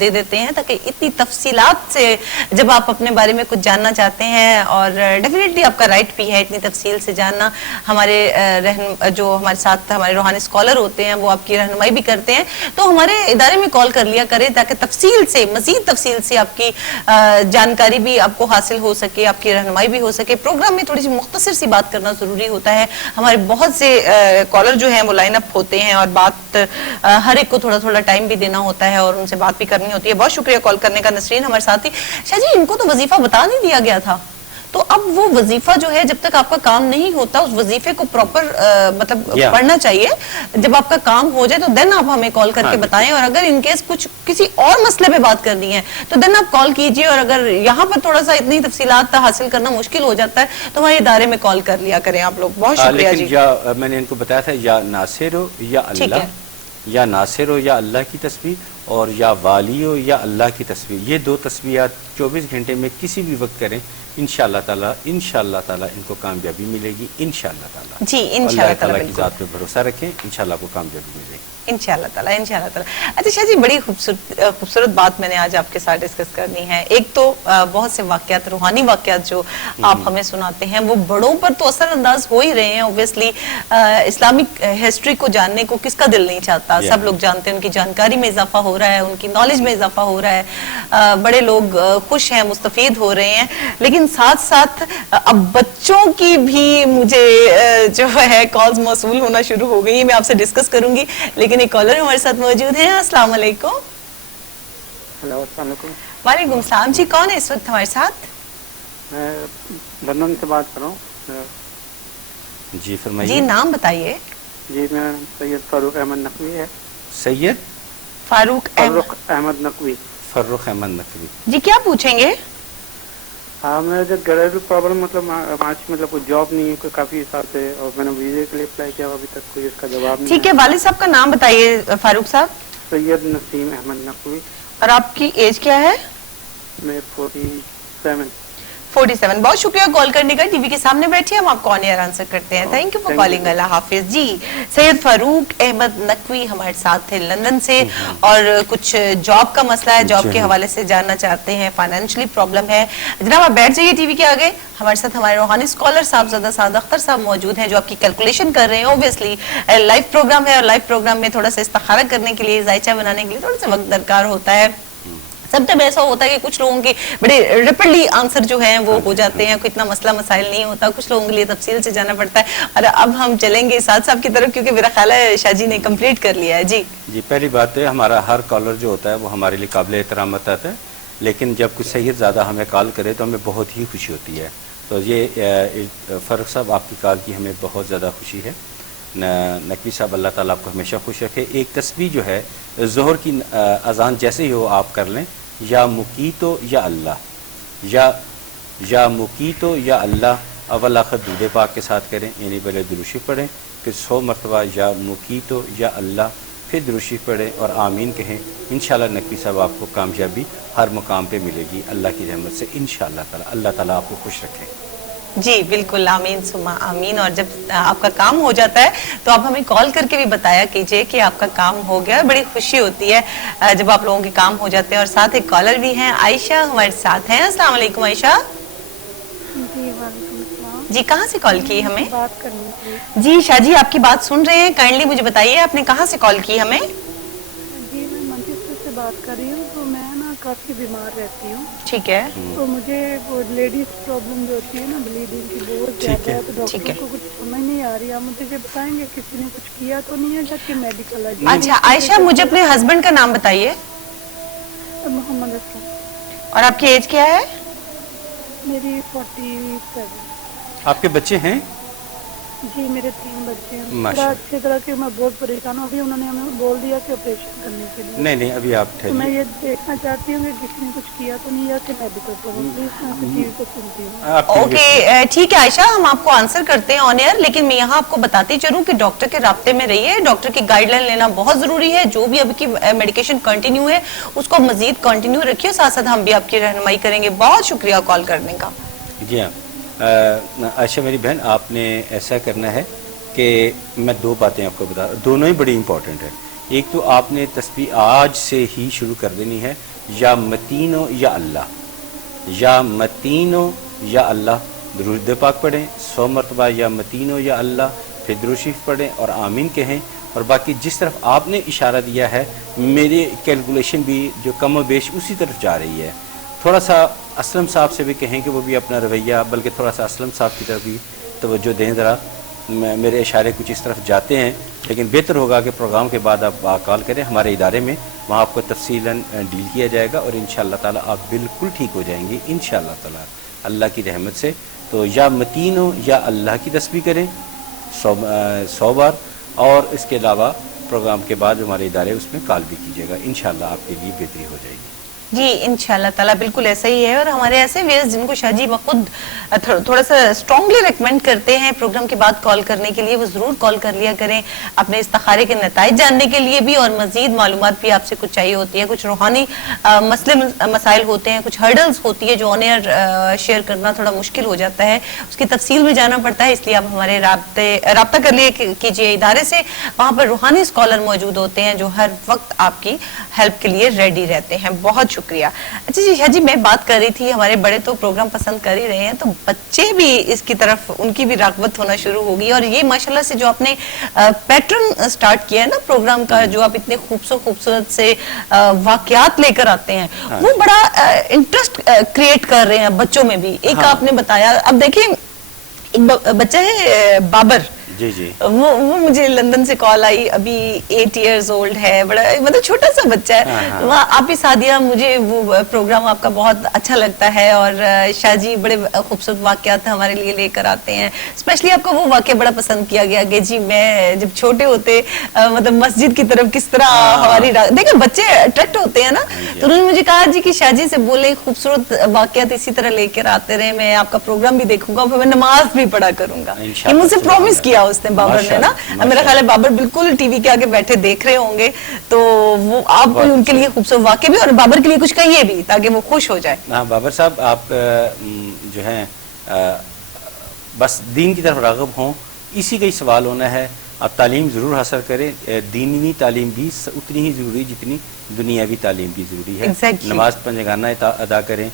دے دیتے ہیں تاکہ اتنی تفصیلات سے جب آپ اپنے بارے میں کچھ جاننا چاہتے ہیں، اور ڈیفینیٹلی آپ کا رائٹ بھی ہے اتنی تفصیل سے جاننا. ہمارے جو ہمارے ساتھ ہمارے روحانی اسکالر ہوتے ہیں وہ آپ کی رہنمائی بھی کرتے ہیں، تو ہمارے ادارے میں کال کر لیا کریں تاکہ تفصیل سے مزید تفصیل سے آپ کی جانکاری بھی آپ کو حاصل ہو سکے، آپ کی رہنمائی بھی ہو سکے. پروگرام میں تھوڑی سی مختصر سی بات کرنا ضروری ہوتا ہے. ہمارے بہت سے کالر جو ہیں وہ لائن اپ ہوتے ہیں اور بات ہر ایک کو تھوڑا تھوڑا ٹائم بھی دینا ہوتا ہے اور ان سے بات بھی کرنی ہوتی ہے. بہت شکریہ کال کرنے کا نسرین ہمارے ساتھ ہی. شاہ جی ان کو تو وظیفہ بتا نہیں دیا گیا تھا، تو اب وہ وظیفہ جو ہے جب تک آپ کا کام نہیں ہوتا اس وظیفے کو پراپر مطلب پڑھنا چاہیے. جب آپ کا کام ہو جائے تو دین آپ ہمیں کال کر کے بتائیں، اور اگر ان کیس کچھ کسی اور مسئلے پہ بات کرنی ہے تو دین آپ کال کیجئے، اور اگر یہاں پر تھوڑا سا اتنی تفصیلات حاصل کرنا مشکل ہو جاتا ہے تو ہمارے ادارے میں کال کر لیا کریں آپ لوگ. بہت شکریہ جی. لیکن میں نے ان کو بتایا تھا یا ناصر ہو یا اللہ، یا ناصر ہو یا اللہ کی تسبیح، اور یا والی ہو یا اللہ کی تسبیح. یہ دو تسبیحات 24 گھنٹے میں کسی بھی وقت کریں، انشاءاللہ تعالیٰ ان کو کامیابی ملے گی انشاءاللہ تعالیٰ. جی انشاءاللہ تعالیٰ کی ذات پہ بھروسہ رکھیں، انشاءاللہ کو کامیابی ملے گی انشاءاللہ تعالیٰ. اچھا شاہ جی بڑی خوبصورت بات میں نے آج آپ کے ساتھ ڈسکس کرنی ہے. ایک تو بہت سے واقعات، روحانی واقعات جو آپ ہمیں سناتے ہیں وہ بڑوں پر تو اثر انداز ہو ہی رہے ہیں. اوبویسلی اسلامک ہسٹری کو جاننے کو کس کا دل نہیں چاہتا، سب لوگ جانتے ہیں، ان کی جانکاری میں اضافہ ہو رہا ہے، ان کی نالج میں اضافہ ہو رہا ہے، بڑے لوگ خوش ہیں، مستفید ہو رہے ہیں. لیکن ساتھ ساتھ اب بچوں کی بھی مجھے جو ہے کالز موصول ہونا شروع ہو گئی ہیں. میں آپ سے ڈسکس کروں گی، لیکن ایک کالر ہمارے ساتھ موجود ہیں. السلام علیکم. ہلو السلام علیکم. وعلیکم السلام. جی کون ہے اس وقت ہمارے ساتھ؟ میں لندن سے بات کر رہا ہوں. جی فرمائیے. جی نام بتائیے. جی میں سید فاروق احمد نقوی ہے. سید فاروق احمد نقوی. فاروق احمد نقوی. جی کیا پوچھیں گے؟ ہاں میں جو گھریلو پرابلم مطلب کوئی جاب نہیں ہے کوئی کافی حساب سے، اور میں نے ویزے کے لیے اپلائی کیا، ابھی تک کوئی اس کا جواب نہیں. ٹھیک ہے، والد صاحب کا نام بتائیے فاروق صاحب. سید نسیم احمد نقوی. اور آپ کی ایج کیا ہے؟ میں 47. بہت شکریہ کال کرنے کا. ٹی وی کے سامنے بیٹھے ہم آپ کو آن ایئر آنسر کرتے ہیں. Thank you for calling. اللہ حافظ. جی سید فاروق احمد نقوی ہمارے ساتھ تھے لندن سے، اور کچھ جاب کا مسئلہ ہے، جاب کے حوالے سے جاننا چاہتے ہیں، فائنینشلی پرابلم ہے. جناب آپ بیٹھ جائیے ٹی وی کے آگے. ہمارے ساتھ ہمارے روحانی اسکالر صاحبزادہ سعد اختر صاحب موجود ہیں جو آپ کی کیلکولیشن کر رہے ہیں. اوبویسلی لائیو پروگرام ہے، اور لائیو پروگرام میں تھوڑا سا استخارہ کرنے کے لیے، ذائچہ بنانے کے لیے تھوڑا سا وقت درکار ہوتا ہے. سب جب ایسا ہوتا ہے کہ کچھ لوگوں کے بڑے ریپڈلی آنسر جو ہیں وہ ہو جاتے ہیں، کوئی اتنا مسئلہ مسائل نہیں ہوتا، کچھ لوگوں کے لیے تفصیل سے جانا پڑتا ہے. اور اب ہم چلیں گے سعد صاحب کی طرف کیونکہ میرا خیال ہے شاہ جی نے کمپلیٹ کر لیا ہے. جی پہلی بات ہے ہمارا ہر کالر جو ہوتا ہے وہ ہمارے لیے قابل احترام ہوتا ہے، لیکن جب کوئی سید زیادہ ہمیں کال کرے تو ہمیں بہت ہی خوشی ہوتی ہے. تو یہ فاروق صاحب آپ کی کال کی ہمیں بہت زیادہ خوشی ہے. نقوی صاحب اللہ تعالیٰ آپ کو ہمیشہ خوش رکھے. ایک تسبیح جو ہے ظہر کی اذان جیسے ہی ہو آپ کر لیں، یا مقیتو یا اللہ، یا مقیتو یا اللہ، اول آخر درود پاک کے ساتھ کریں، یعنی پہلے درود شریف پڑھیں، پھر 100 مرتبہ یا مقیتو یا اللہ، پھر درود شریف پڑھیں اور آمین کہیں. انشاءاللہ نقوی صاحب آپ کو کامیابی ہر مقام پہ ملے گی اللہ کی رحمت سے انشاءاللہ تعالی. اللہ تعالیٰ آپ کو خوش رکھے. جی بالکل، آمین ثم آمین. اور جب آپ کا کام ہو جاتا ہے تو آپ ہمیں کال کر کے بھی بتایا کیجئے کہ آپ کا کام ہو گیا. بڑی خوشی ہوتی ہے جب آپ لوگوں کے کام ہو جاتے ہیں. اور ساتھ ایک کالر بھی ہیں، عائشہ ہمارے ساتھ ہیں. السلام علیکم عائشہ. جی وعلیکم السلام. جی کہاں سے کال کی ہمیں؟ بات کرنی تھی. جی شاہ جی آپ کی بات سن رہے ہیں، کائنڈلی مجھے بتائیے آپ نے کہاں سے کال کی ہمیں؟ جی میں مانچسٹر سے بات کر رہی ہوں. تو میں نا کافی بیمار رہتی ہوں. ٹھیک ہے. تو مجھے وہ لیڈیز پرابلم جو ہوتی ہے نا بلیڈنگ کی بہت زیادہ ہے. تو ڈاکٹر کو کچھ سمجھ نہیں آ رہی. آپ مجھے بتائیں گے کسی نے کچھ کیا تو نہیں ہے جبکہ میڈیکل ہے؟ اچھا عائشہ مجھے اپنے ہسبینڈ کا نام بتائیے. محمد اسلم. اور آپ کی ایج کیا ہے؟ میری 47. آپ کے بچے ہیں؟ جی میرے 3 بچے ہیں. ماشاء بڑا اچھی طرح کہ میں بہت پریشان ہوں. ابھی انہوں نے ہمیں بول دیا کہ آپریشن کرنے کے لیے. نہیں ابھی آپ تو میں یہ دیکھنا چاہتی ہوں کہ کسی نے کچھ کیا تو نہیں ہے کہ میڈیکل پرابلم. پلیز میں کسی چیز کو سنتی ہوں. اوکے ٹھیک ہے عائشہ، ہم آپ کو آنسر کرتے ہیں آن ایئر. لیکن میں یہاں آپ کو بتاتی چلوں کہ ڈاکٹر کے رابطے میں رہیے. ڈاکٹر کی گائیڈ لائن لینا بہت ضروری ہے. جو بھی اب کی میڈیکیشن کنٹینیو ہے اس کو مزید کنٹینیو رکھیے. ساتھ ساتھ ہم بھی آپ کی رہنمائی کریں گے. بہت شکریہ کال کرنے کا. جی ہاں عائشہ میری بہن، آپ نے ایسا کرنا ہے کہ میں 2 باتیں آپ کو بتا، دونوں ہی بڑی امپورٹنٹ ہے. ایک تو آپ نے تسبیح آج سے ہی شروع کر دینی ہے، یا متینو یا اللہ، یا متینو یا اللہ، درود پاک پڑھیں 100 مرتبہ، یا متینو یا اللہ، پھر درود شریف پڑھیں اور آمین کہیں. اور باقی جس طرف آپ نے اشارہ دیا ہے میری کیلکولیشن بھی جو کم و بیش اسی طرف جا رہی ہے. تھوڑا سا اسلم صاحب سے بھی کہیں کہ وہ بھی اپنا رویہ، بلکہ تھوڑا سا اسلم صاحب کی طرف بھی توجہ دیں ذرا. میرے اشارے کچھ اس طرف جاتے ہیں، لیکن بہتر ہوگا کہ پروگرام کے بعد آپ کال کریں ہمارے ادارے میں، وہاں آپ کو تفصیلاً ڈیل کیا جائے گا، اور انشاءاللہ تعالیٰ آپ بالکل ٹھیک ہو جائیں گے انشاءاللہ تعالیٰ اللہ کی رحمت سے. تو یا متینو یا اللہ کی تسبیح کریں 100 بار، اور اس کے علاوہ پروگرام کے بعد ہمارے ادارے اس میں کال بھی کیجیے گا، انشاءاللہ آپ کے لیے بہتری ہو جائے گی. جی انشاءاللہ تعالیٰ بالکل ایسا ہی ہے. اور ہمارے ایسے ویئرز جن کو شاہ جی بخود تھوڑا سا اسٹرانگلی ریکمینڈ کرتے ہیں پروگرام کے بعد کال کرنے کے لیے، وہ ضرور کال کر لیا کریں اپنے استخارے کے نتائج جاننے کے لیے بھی، اور مزید معلومات بھی آپ سے کچھ چاہیے ہوتی ہے، کچھ روحانی مسائل ہوتے ہیں، کچھ ہرڈلز ہوتی ہے جو آن ایئر شیئر کرنا تھوڑا مشکل ہو جاتا ہے، اس کی تفصیل میں جانا پڑتا ہے. اس لیے آپ ہمارے رابطہ کر لیے کیجیے ادارے سے، وہاں پر روحانی اسکالر موجود ہوتے ہیں جو ہر وقت آپ کی ہیلپ کے لیے ریڈی رہتے ہیں. بہت شکریہ. اچھا جی شاہ جی، میں بات کر رہی تھی ہمارے بڑے تو پروگرام پسند کر ہی رہے ہیں، تو بچے بھی اس کی طرف ان کی بھی رغبت ہونا شروع ہوگی، اور یہ ماشاءاللہ سے جو آپ نے پیٹرن سٹارٹ کیا ہے نا پروگرام کا، جو آپ اتنے خوبصورت سے واقعات لے کر آتے ہیں، وہ بڑا انٹرسٹ کریٹ کر رہے ہیں بچوں میں بھی. ایک آپ نے بتایا، اب دیکھیں ایک بچہ ہے بابر، جی جی، وہ مجھے لندن سے کال آئی، ابھی 8 ایئرز اولڈ ہے، بڑا مطلب چھوٹا سا بچہ ہے. وہاں آپ ہی سعدیہ، مجھے وہ پروگرام آپ کا بہت اچھا لگتا ہے، اور شاہ جی بڑے خوبصورت واقعات ہمارے لیے لے کر آتے ہیں. اسپیشلی آپ کو وہ واقعہ بڑا پسند کیا گیا کہ جی میں جب چھوٹے ہوتے مطلب مسجد کی طرف کس طرح ہماری دیکھیں بچے اٹریکٹ ہوتے ہیں نا، تو انہوں نے مجھے کہا جی کہ شاہ جی سے بولے خوبصورت واقعات اسی طرح لے کر آتے رہے، میں آپ کا پروگرام بھی دیکھوں گا، پھر میں نماز بھی پڑھا کروں گا. یہ مجھ سے پرومس کیا اس نے بابر نے نا. میرا خیال ہے بابر بالکل ٹی وی کے آگے بیٹھے دیکھ رہے ہوں گے، تو وہ آپ ان کے لیے خوبصورت واقع بھی، اور بابر کے لیے کچھ کہیے بھی تاکہ وہ خوش ہو جائے. ہاں بابر صاحب، آپ جو ہیں بس دین کی طرف راغب ہوں، اسی کا ہی سوال ہونا ہے. آپ تعلیم ضرور حاصل کریں، دینی تعلیم بھی اتنی ہی ضروری جتنی دنیاوی تعلیم بھی ضروری ہے. نماز پنجگانہ ادا کریں،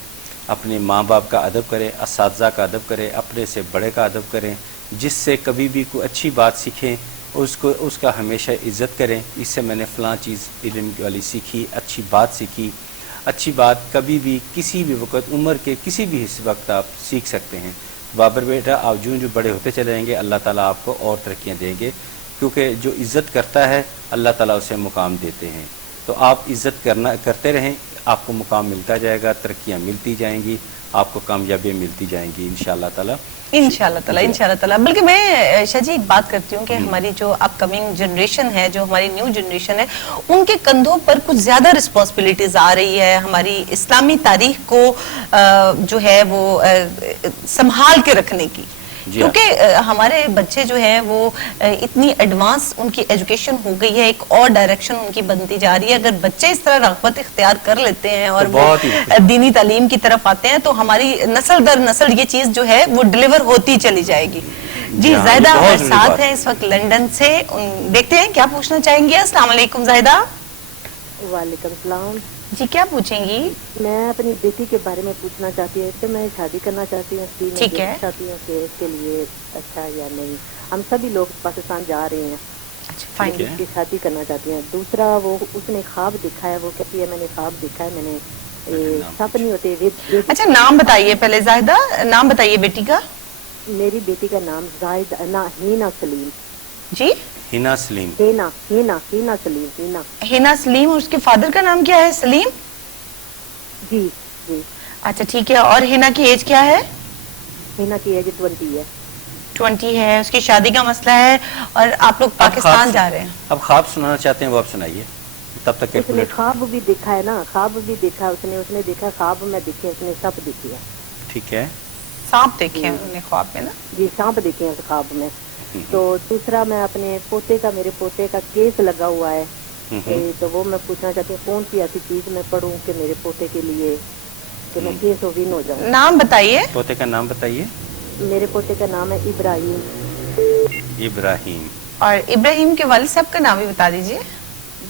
اپنے ماں باپ کا ادب کریں، اساتذہ کا ادب کریں، اپنے سے بڑے کا ادب کریں، جس سے کبھی بھی کوئی اچھی بات سیکھیں اس کا ہمیشہ عزت کریں. اس سے میں نے فلاں چیز علم والی سیکھی، اچھی بات سیکھی. اچھی بات کبھی بھی کسی بھی وقت عمر کے کسی بھی حصے وقت آپ سیکھ سکتے ہیں. بابر بیٹا، آپ جو بڑے ہوتے چلے جائیں گے اللہ تعالیٰ آپ کو اور ترقیاں دیں گے، کیونکہ جو عزت کرتا ہے اللہ تعالیٰ اسے مقام دیتے ہیں. تو آپ عزت کرتے رہیں، آپ کو مقام ملتا جائے گا، ترقیاں ملتی جائیں گی، آپ کو کامیابیاں ملتی جائیں گی انشاءاللہ تعالیٰ. انشاءاللہ تعالیٰ انشاءاللہ تعالیٰ. بلکہ میں شاہ جی ایک بات کرتی ہوں کہ ہماری جو اپ کمنگ جنریشن ہے، جو ہماری نیو جنریشن ہے، ان کے کندھوں پر کچھ زیادہ رسپانسبلٹیز آ رہی ہے ہماری اسلامی تاریخ کو جو ہے وہ سنبھال کے رکھنے کی. کیونکہ ہمارے بچے جو ہیں وہ اتنی ایڈوانس ان کی ایجوکیشن ہو گئی ہے، ایک اور ڈائریکشن ان کی بنتی جا رہی ہے. اگر بچے اس طرح رغبت اختیار کر لیتے ہیں اور وہ دینی تعلیم کی طرف آتے ہیں تو ہماری نسل در نسل یہ چیز جو ہے وہ ڈیلیور ہوتی چلی جائے گی. جی زاہدہ ہمارے ساتھ ہیں اس وقت لندن سے، دیکھتے ہیں کیا پوچھنا چاہیں گے. السلام علیکم زاہدہ. وعلیکم السلام. جی کیا پوچھیں گی؟ میں اپنی بیٹی کے بارے میں پوچھنا چاہتی ہوں کہ میں شادی کرنا چاہتی ہوں، ٹھیک ہے، چاہتی ہوں کہ اس کے لیے اچھا یا نہیں. ہم سبھی لوگ پاکستان جا رہے ہیں، اس کی شادی کرنا چاہتی ہیں. دوسرا وہ اس نے خواب دیکھا ہے، وہ کہتی ہے میں نے خواب دیکھا ہے، میں نے سب نہیں ہوتے. اچھا نام بتائیے پہلے زاہدہ، نام بتائیے بیٹی کا. میری بیٹی کا نام ہینا سلیم. جی ہینا سلیم. ہینا سلیم. ہینا سلیم. اور اس کے فادر کا نام کیا ہے؟ سلیم. جی جی. اچھا ٹھیک ہے. اور ہینا کی ایج کیا ہے؟ ہینا کی ایج 20 ہے. 20 ہے. اس کی شادی کا مسئلہ ہے اور آپ لوگ پاکستان جا رہے ہیں. اب خواب سنانا چاہتے ہیں وہ آپ سنائیے. تب تک اس نے خواب بھی دیکھا ہے نا، خواب بھی دیکھا اس نے دیکھا، خواب میں دیکھے، اس نے سب دیکھی ہے. ٹھیک ہے. سانپ دیکھے ہیں انہوں نے خواب میں نا؟ جی سانپ دیکھے ہیں خواب میں. تو دوسرا میں اپنے پوتے کا، میرے پوتے کا کیس لگا ہوا ہے، تو وہ میں پوچھنا چاہتی ہوں کون سی ایسی چیز میں پڑھوں کہ میرے پوتے کے لیے کہ میں کیس ون ہو جاؤں. نام بتائیے. پوتے کا نام بتائیے. میرے پوتے کا نام ہے ابراہیم. ابراہیم. اور ابراہیم کے والد صاحب کا نام بھی بتا دیجیے.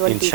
20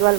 22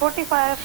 45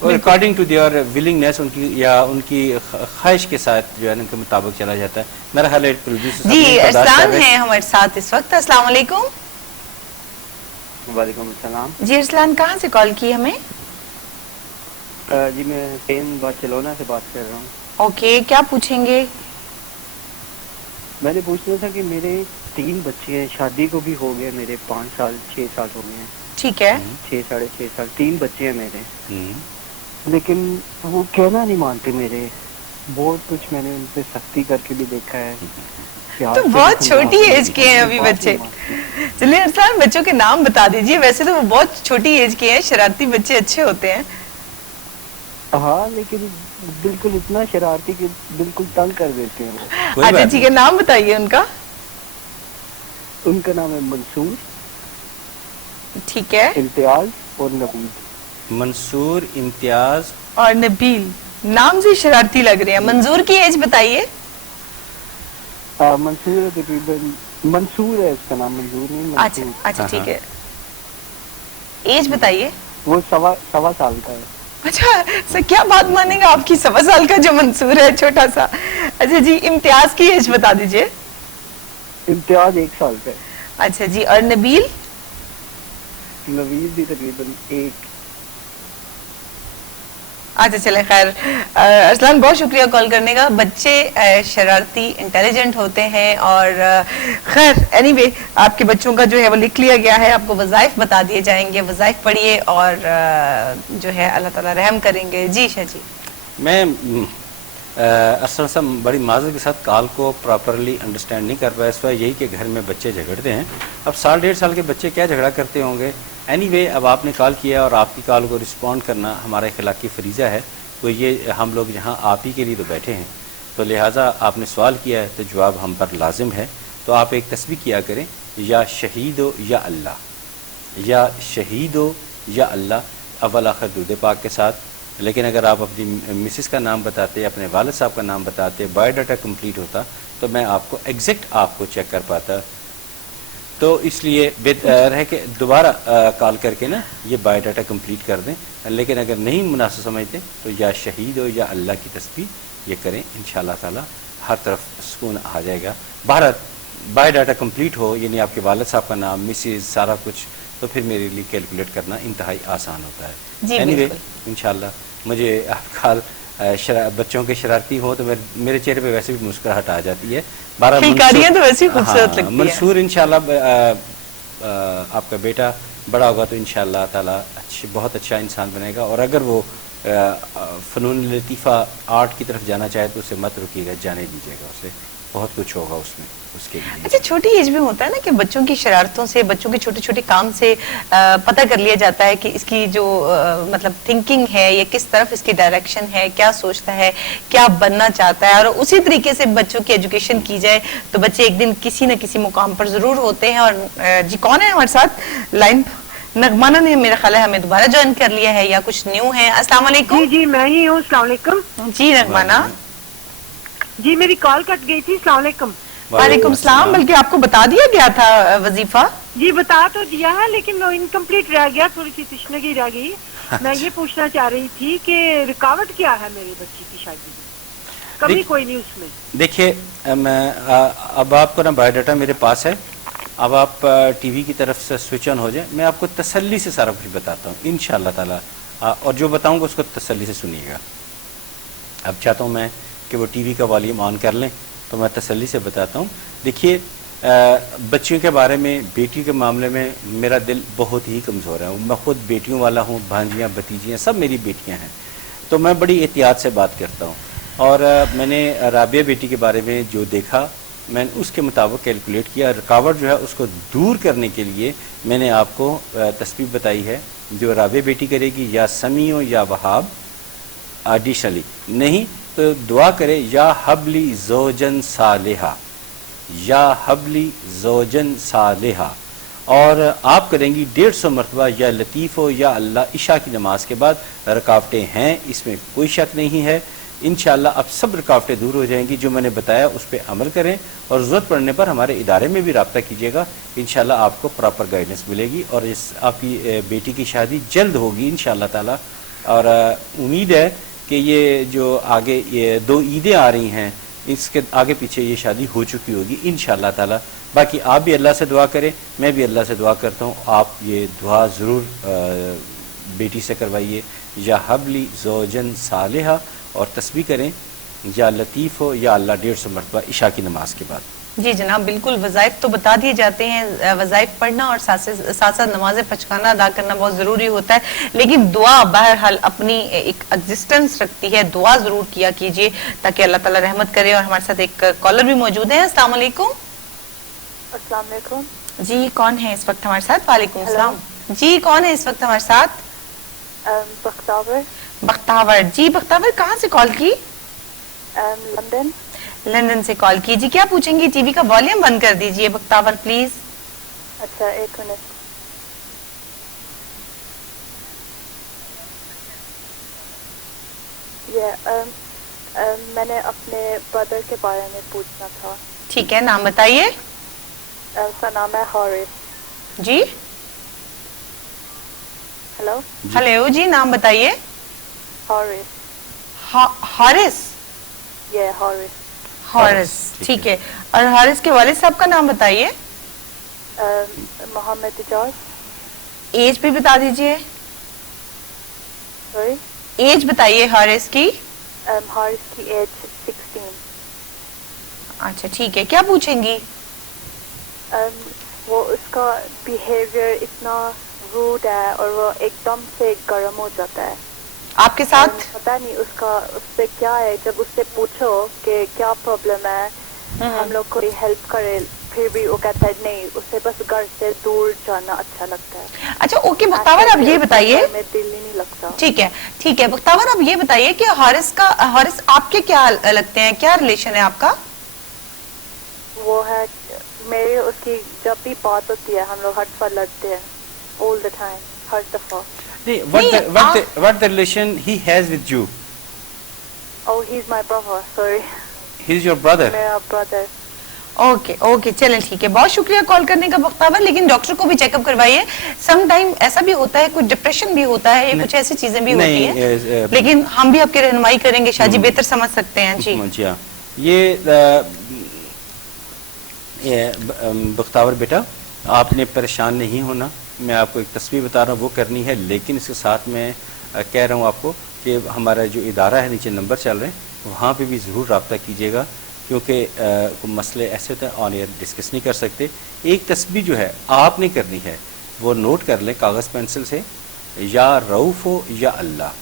اور اکارڈنگ ٹو دیئر ولنگنیس، ان کی یا ان کی خواہش کے ساتھ جو ہے ان کے مطابق چلا جاتا ہے. میرا خیال ہے پروڈیوسر جی ارسلان ہیں ہمارے ساتھ اس وقت. السلام علیکم. وعلیکم السلام. جی ارسلان کہاں سے کال کی ہمیں؟ جی میں اسپین بارسلونا سے بات کر رہا ہوں. اوکے کیا پوچھیں گے؟ میں نے پوچھنا تھا کہ میرے 3 بچے ہیں، شادی کو بھی ہو گئے میرے 5 سال 6 سال ہو گئے ہیں. ٹھیک ہے. 6 ساڑھے 6 سال 3 بچے ہیں میرے، لیکن وہ کہنا نہیں مانتے میرے. بہت کچھ میں نے ان پہ سختی کر کے بھی دیکھا ہے. تو بہت چھوٹی ایج کے ہیں ابھی بچے. چلیے ارسلان بچوں کے نام بتا دیجیے. ویسے تو وہ بہت چھوٹی ایج کے ہیں، شرارتی بچے اچھے ہوتے ہیں. ہاں لیکن بالکل اتنا شرارتی کہ بالکل تنگ کر دیتے ہیں. اچھا ٹھیک ہے، نام بتائیے ان کا. ان کا نام ہے منصور، ٹھیک ہے، امتیاز اور نبیل. منصور، امتیاز اور نبیل. نام سے شرارتی لگ رہے ہیں. منظور کی ایج بتائیے. منصور ہے تقریباً، منصور ہے اس کا نام، منظور نہیں. اچھا اچھا ٹھیک ہے. ایج بتائیے. وہ سوا سال کا ہے. اچھا سر کیا بات مانیں گا آپ کی، 1.25 سال کا جو منصور ہے چھوٹا سا. اچھا جی امتیاز کی ایج بتا دیجئے. امتیاز 1 سال کا ہے. اچھا جی اور نبیل؟ نبیل بھی تقریباً 1. اچھا چلے خیر. ارسلان بہت شکریہ کال کرنے کا. بچے شرارتی انٹیلیجنٹ ہوتے ہیں اور خیر اینی وے آپ کے بچوں کا جو ہے وہ لکھ لیا گیا ہے. آپ کو وظائف بتا دیے جائیں گے، وظائف پڑھیے اور جو ہے اللہ تعالیٰ رحم کریں گے. جی شاہ جی. میں ارسلان صاحب بڑی معذرت کے ساتھ کال کو پراپرلی انڈرسٹینڈ نہیں کر پایا. اس وجہ یہی کہ گھر میں بچے جھگڑتے ہیں. اب 1.5 سال کے بچے کیا جھگڑا کرتے ہوں گے. اینی وے اب آپ نے کال کیا اور آپ کی کال کو رسپونڈ کرنا ہمارا اخلاقی فریضہ ہے. تو یہ ہم لوگ یہاں آپ ہی کے لیے تو بیٹھے ہیں، تو لہٰذا آپ نے سوال کیا ہے تو جواب ہم پر لازم ہے. تو آپ ایک تسبیح کیا کریں، یا شہید ہو یا اللہ، یا شہید ہو یا اللہ، اول آخر درود پاک کے ساتھ. لیکن اگر آپ اپنی مسز کا نام بتاتے، اپنے والد صاحب کا نام بتاتے، بایو ڈاٹا کمپلیٹ ہوتا تو میں آپ کو ایگزیکٹ آپ کو چیک کر پاتا. تو اس لیے بہتر ہے کہ دوبارہ کال کر کے نا یہ بایو ڈاٹا کمپلیٹ کر دیں. لیکن اگر نہیں مناسب سمجھتے تو یا شہید ہو یا اللہ کی تسبیح یہ کریں. انشاءاللہ تعالی ہر طرف سکون آ جائے گا. بھارت بایو ڈاٹا کمپلیٹ ہو یعنی آپ کے والد صاحب کا نام، مسز، سارا کچھ، تو پھر میرے لیے کیلکولیٹ کرنا انتہائی آسان ہوتا ہے. اینی وے انشاءاللہ مجھے آپ کال بچوں کے شرارتی ہو تو میرے چہرے پہ ویسے بھی مسکراہٹ آ جاتی ہے. منصور انشاءاللہ آپ کا بیٹا بڑا ہوگا تو انشاءاللہ تعالی بہت اچھا انسان بنے گا. اور اگر وہ فنون لطیفہ آرٹ کی طرف جانا چاہے تو اسے مت رکیے گا، جانے دیجیے گا. اسے بہت کچھ ہوگا اس میں اس کے لیے. اچھا چھوٹی ایج میں ہوتا ہے نا کہ بچوں کی شرارتوں سے، بچوں کے چھوٹے چھوٹے کام سے پتہ کر لیا جاتا ہے کہ اس کی جو مطلب تھنکنگ ہے یا کس طرف اس کی ڈائریکشن ہے، کیا سوچتا ہے، کیا بننا چاہتا ہے. اور اسی طریقے سے بچوں کی ایجوکیشن کی جائے تو بچے ایک دن کسی نہ کسی مقام پر ضرور ہوتے ہیں. اور جی کون ہے ہمارے ساتھ لائن؟ نغمانہ نے میرا خیال ہے ہمیں دوبارہ جوائن کر لیا ہے یا کچھ نیو ہے. السلام علیکم. جی میں ہی ہوں. السلام علیکم. جی نغمانہ. جی میری کال کٹ گئی تھی. السلام علیکم. وعلیکم السلام. بلکہ آپ کو بتا دیا گیا تھا وظیفہ. جی بتا تو دیا ہے لیکن وہ انکمپلیٹ رہ گیا، تھوڑی سی تشنگی رہ گئی. میں یہ پوچھنا چاہ رہی تھی کہ رکاوٹ کیا ہے میری بچی کی شادی میں؟ کمی کوئی نہیں اس میں. دیکھیے میں اب آپ کو نا بایو ڈاٹا میرے پاس ہے. اب آپ ٹی وی کی طرف سے سوئچ آن ہو جائیں. میں آپ کو تسلی سے سارا کچھ بتاتا ہوں انشاءاللہ تعالی. اور جو بتاؤں گا اس کو تسلی سے سنیے گا. اب چاہتا ہوں میں کہ وہ ٹی وی کا والیوم آن کر لیں تو میں تسلی سے بتاتا ہوں. دیکھیے بچیوں کے بارے میں، بیٹی کے معاملے میں میرا دل بہت ہی کمزور ہے. میں خود بیٹیوں والا ہوں، بھانجیاں بھتیجیاں سب میری بیٹیاں ہیں. تو میں بڑی احتیاط سے بات کرتا ہوں. اور میں نے رابعہ بیٹی کے بارے میں جو دیکھا میں نے اس کے مطابق کیلکولیٹ کیا. رکاوٹ جو ہے اس کو دور کرنے کے لیے میں نے آپ کو تسبیح بتائی ہے جو رابعہ بیٹی کرے گی، یا سمیع یا وہاب ایڈیشنلی نہیں تو دعا کرے یا حبلی زوجن صالحہ، یا حبلی زوجن صالحہ. اور آپ کریں گی 150 مرتبہ یا لطیف ہو یا اللہ عشاء کی نماز کے بعد. رکاوٹیں ہیں اس میں کوئی شک نہیں ہے. انشاءاللہ اب سب رکاوٹیں دور ہو جائیں گی. جو میں نے بتایا اس پہ عمل کریں اور ضرورت پڑنے پر ہمارے ادارے میں بھی رابطہ کیجیے گا. انشاءاللہ آپ کو پراپر گائیڈنس ملے گی اور آپ کی بیٹی کی شادی جلد ہوگی انشاءاللہ تعالی. اور امید ہے کہ یہ جو آگے یہ 2 عیدیں آ رہی ہیں اس کے آگے پیچھے یہ شادی ہو چکی ہوگی انشاءاللہ تعالی. باقی آپ بھی اللہ سے دعا کریں, میں بھی اللہ سے دعا کرتا ہوں, آپ یہ دعا ضرور بیٹی سے کروائیے, یا حبلی زوجن صالحہ, اور تسبیح کریں یا لطیف ہو یا اللہ 150 مرتبہ عشاء کی نماز کے بعد. جی جناب بالکل, وظائف تو بتا دیے جاتے ہیں, وظائف پڑھنا اور ساتھ ساتھ نمازیں پچکانا ادا کرنا بہت ضروری ہوتا ہے, لیکن دعا بہرحال اپنی ایک ایگزسٹنس رکھتی ہے, دعا ضرور کیا کیجئے تاکہ اللہ تعالیٰ رحمت کرے. اور ہمارے ساتھ ایک کالر بھی موجود ہے. السلام علیکم. السلام علیکم. جی کون ہے اس وقت ہمارے ساتھ؟ وعلیکم السلام. جی کون ہے اس وقت ہمارے ساتھ؟ بختاور. بختاور. جی بختاور کہاں سے کال کی؟ لندن. لندن سے کال کی. جی کیا پوچھیں گی؟ ٹی وی کا والیوم بند کر دیجئے بختاور پلیز. اچھا ایک منٹ. میں نے اپنے برادر کے بارے میں پوچھنا تھا. ٹھیک ہے, نام بتائیے. اس کا نام ہے حارث. جی ہلو. ہلو جی نام بتائیے. حارث. حارث. یہ حارث. حارث ٹھیک ہے. اور حارث کے والد صاحب کا نام بتائیے. محمد اجاز. ایج بھی بتا دیجئے. سوری ایج بتائیے حارث کی. حارث کی ایج 16. اچھا ٹھیک ہے, کیا پوچھیں گی؟ وہ اس کا بیہیویئر اتنا روڈ ہے اور وہ ایک دم سے گرم ہو جاتا ہے آپ کے ساتھ. پتا نہیں اس سے کیا ہے. جب اس سے پوچھو کہ کیا پرابلم ہے, ہم لوگ کوئی ہیلپ کرے, پھر بھی وہ کہتا ہے نہیں, اسے بس گھر سے دور جانا اچھا لگتا ہے. اچھا اوکے بختاور آپ یہ بتائیے. میں دل ہی نہیں لگتا. ٹھیک ہے ٹھیک ہے بختاور آپ یہ بتائیے کہ حارث آپ کے کیا لگتے ہیں, کیا ریلیشن ہے آپ کا؟ وہ ہے میرے اس کی جب بھی بات ہوتی ہے ہم لوگ ہر دفعہ لڑتے ہیں. all the time, ہر دفعہ. What the relation he has with you? Oh, he's my brother, sorry. He's your brother? میرا brother. اوکے اوکے چلیں ٹھیک ہے, بہت شکریہ کال کرنے کا بختاور. لیکن ڈاکٹر کو بھی چیک اپ کروائیے. سم ٹائم ایسا بھی ہوتا ہے, کچھ ڈپریشن بھی ہوتا ہے, کچھ ایسی چیزیں بھی ہوتی ہیں, لیکن ہم بھی آپ کی رہنمائی کریں گے. شاہ جی بہتر سمجھ سکتے ہیں. جی یہ بختاور بیٹا آپ نے پریشان نہیں ہونا. میں آپ کو ایک تصویر بتا رہا ہوں, وہ کرنی ہے, لیکن اس کے ساتھ میں کہہ رہا ہوں آپ کو کہ ہمارا جو ادارہ ہے نیچے نمبر چل رہے ہیں وہاں پہ بھی ضرور رابطہ کیجیے گا, کیونکہ مسئلے ایسے ہوتے ہیں آن ایئر ڈسکس نہیں کر سکتے. ایک تصویر جو ہے آپ نے کرنی ہے وہ نوٹ کر لیں کاغذ پینسل سے, یا رؤوف ہو یا اللہ,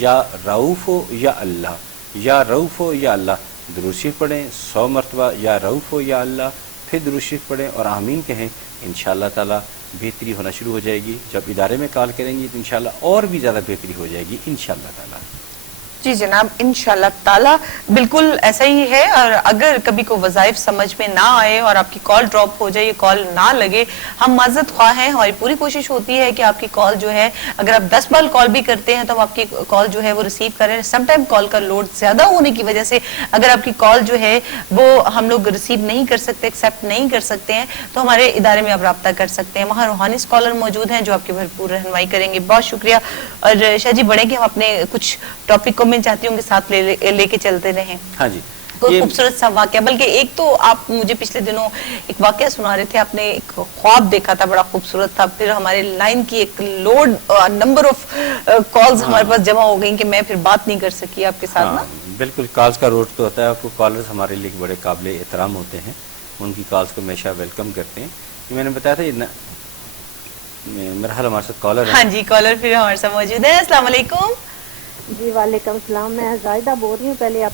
یا رؤوف ہو یا اللہ, یا رؤوف ہو یا اللہ. درود شریف پڑھیں 100 مرتبہ, یا رؤوف ہو یا اللہ, پھر درود شریف پڑھیں اور آمین کہیں. انشاءاللہ تعالی بہتری ہونا شروع ہو جائے گی. جب ادارے میں کال کریں گی تو انشاءاللہ اور بھی زیادہ بہتری ہو جائے گی انشاءاللہ تعالی. جی جناب انشاءاللہ تعالی بالکل ایسا ہی ہے. اور اگر کبھی کوئی وظائف سمجھ میں نہ آئے اور آپ کی کال ڈراپ ہو جائے, کال نہ لگے, ہم معذرت خواہ ہیں. ہماری پوری کوشش ہوتی ہے کہ آپ کی کال جو ہے, اگر آپ 10 بار کال بھی کرتے ہیں تو ہم آپ کی کال جو ہے وہ ریسیو کریں. سم ٹائم کال کا لوڈ زیادہ ہونے کی وجہ سے اگر آپ کی کال جو ہے وہ ہم لوگ ریسیو نہیں کر سکتے, ایکسیپٹ نہیں کر سکتے ہیں, تو ہمارے ادارے میں آپ رابطہ کر سکتے ہیں. وہاں روحانی اسکالر موجود ہیں جو آپ کی بھرپور رہنمائی کریں گے. بہت شکریہ. اور شاہ جی بڑھیں کہ ہم اپنے کچھ ٹاپک کو میں چاہتی ہوں کہ ساتھ لے کے چلتے رہیں. ہاں جی, کوئی خوبصورت سا واقعہ, بلکہ ایک تو آپ مجھے پچھلے دنوں ایک واقعہ سنا رہے تھے, آپ نے ایک خواب دیکھا تھا بڑا خوبصورت تھا, پھر ہمارے لائن کی ایک لوڈ نمبر آف کالز ہمارے پاس جمع ہو گئیں کہ میں پھر بات نہیں کر سکی آپ کے ساتھ. نا بالکل, کالز کا روڈ تو ہوتا ہے. آپ کو کالرز ہمارے لیے بڑے قابل احترام ہوتے ہیں, ان کی کالز کو ہمیشہ ویلکم کرتے ہیں. میں نے بتایا تھا میرا حال ہمارے ساتھ کالر ہے. ہاں جی کالر پھر ہمارے ساتھ موجود ہے. السلام علیکم. جی وعلیکم السلام. میں زائدہ بول رہی ہوں. پہلے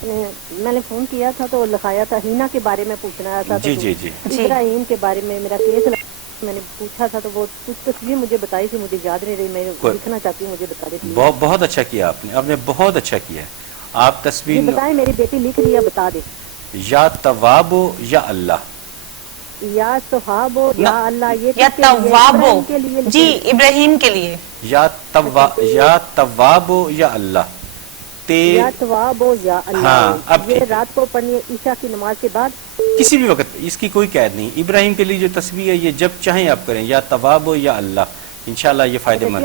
میں نے فون کیا تھا تو لکھایا تھا ہینا کے بارے میں پوچھنا تھا. جی جی جی. ابراہیم کے بارے میں میرا کیس میں نے پوچھا تھا, تو وہ کچھ تصویر مجھے بتائی تھی, مجھے یاد نہیں رہی, میں لکھنا چاہتی ہوں, مجھے بتا دیتی. بہت اچھا کیا آپ نے بہت اچھا کیا ہے. آپ تصویر بتائیں, میری بیٹی لکھ رہی ہے, بتا دے. یا توابو یا اللہ, یا صحابو یا اللہ, یہ یا توابو جی ابراہیم کے لیے, یا توابو یا اللہ, یا توابو یا اللہ. ہاں, یہ رات کو پڑھنی ہے عشاء کی نماز کے بعد, کسی بھی وقت, اس کی کوئی قید نہیں. ابراہیم کے لیے جو تصویر ہے یہ جب چاہیں آپ کریں, یا توابو یا اللہ, انشاءاللہ یہ فائدہ مند.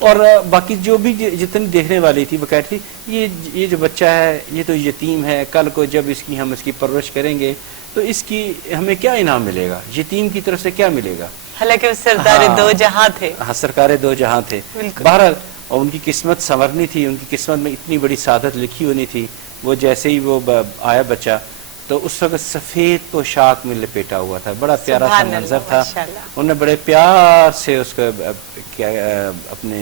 اور باقی جو بھی جتنی دیکھنے والی تھی وہ کہتی تھی یہ جو بچہ ہے یہ تو یتیم ہے، کل کو جب ہم اس کی پرورش کریں گے تو اس کی ہمیں کیا انعام ملے گا، یتیم کی طرف سے کیا ملے گا؟ حالانکہ وہ سردار دو جہاں تھے. ہاں، سرکار دو جہاں تھے. بہرحال اور ان کی قسمت سنورنی تھی، ان کی قسمت میں اتنی بڑی سعادت لکھی ہونی تھی. وہ جیسے ہی وہ آیا بچہ تو اس وقت سفید پوشاک میں لپیٹا ہوا تھا، بڑا پیارا سا منظر تھا. انہوں نے بڑے پیار سے اس کو اپنے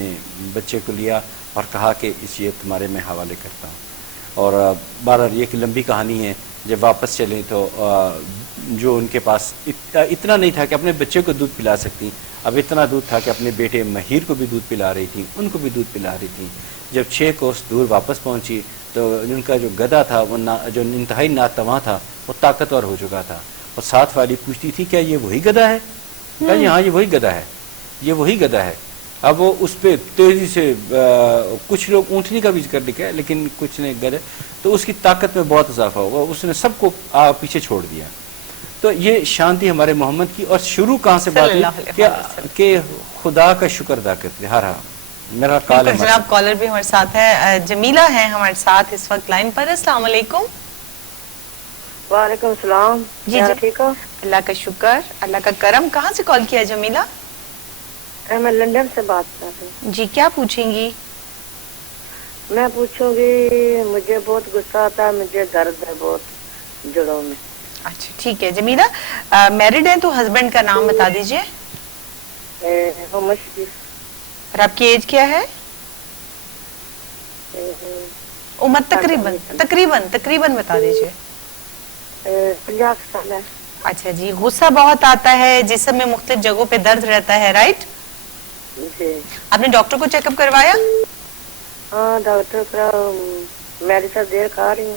بچے کو لیا اور کہا کہ یہ تمہارے میں حوالے کرتا ہوں. اور بہرحال یہ ایک لمبی کہانی ہے. جب واپس چلیں تو جو ان کے پاس اتنا نہیں تھا کہ اپنے بچے کو دودھ پلا سکتی، اب اتنا دودھ تھا کہ اپنے بیٹے مہیر کو بھی دودھ پلا رہی تھی، ان کو بھی دودھ پلا رہی تھی. جب 6 کوس دور واپس پہنچی تو ان کا جو گدھا تھا وہ جو انتہائی ناتواں تھا وہ طاقتور ہو چکا تھا. اور ساتھ والی پوچھتی تھی کیا یہ وہی گدھا ہے؟ کہا ہاں یہ وہی گدھا ہے، یہ وہی گدھا ہے. اب وہ اس پہ تیزی سے کچھ لوگ اونٹنی کا بھی ذکر لکھا ہے لیکن کچھ نے گدھے، تو اس کی طاقت میں بہت اضافہ ہوا، اس نے سب کو پیچھے چھوڑ دیا. تو یہ شان تھی ہمارے محمد کی. اور شروع کہاں سے بات ہوئی کہ خدا کا شکر ادا کرتے. ہاں میرا کال ہے جناب، کالر بھی ہمارے ساتھ ہے، جمیلہ ہیں ہمارے ساتھ اس وقت لائن پر. السلام علیکم. وعلیکم السلام. جی ٹھیک ہو؟ اللہ کا شکر، اللہ کا کرم. کہاں سے کال کیا جمیلہ؟ میں لندن سے بات کر رہی ہوں. جی کیا پوچھیں گی؟ میں پوچھوں گی مجھے بہت غصہ آتا ہے، مجھے درد ہے بہت جڑوں میں. اچھا ٹھیک ہے جمیلہ، میرڈ ہیں تو ہسبینڈ کا نام بتا دیجئے. اور آپ کی ایج کیا ہے؟ عمر تقریباً بتا دیجئے. 50 سال ہے. اچھا جی، غصہ بہت آتا ہے، جسم میں مختلف جگہوں پہ درد رہتا ہے، رائٹ؟ جی. آپ نے ڈاکٹر کو چیک اپ کروایا؟ ہاں ڈاکٹر کا میڈیسن دیر کھا رہی ہوں.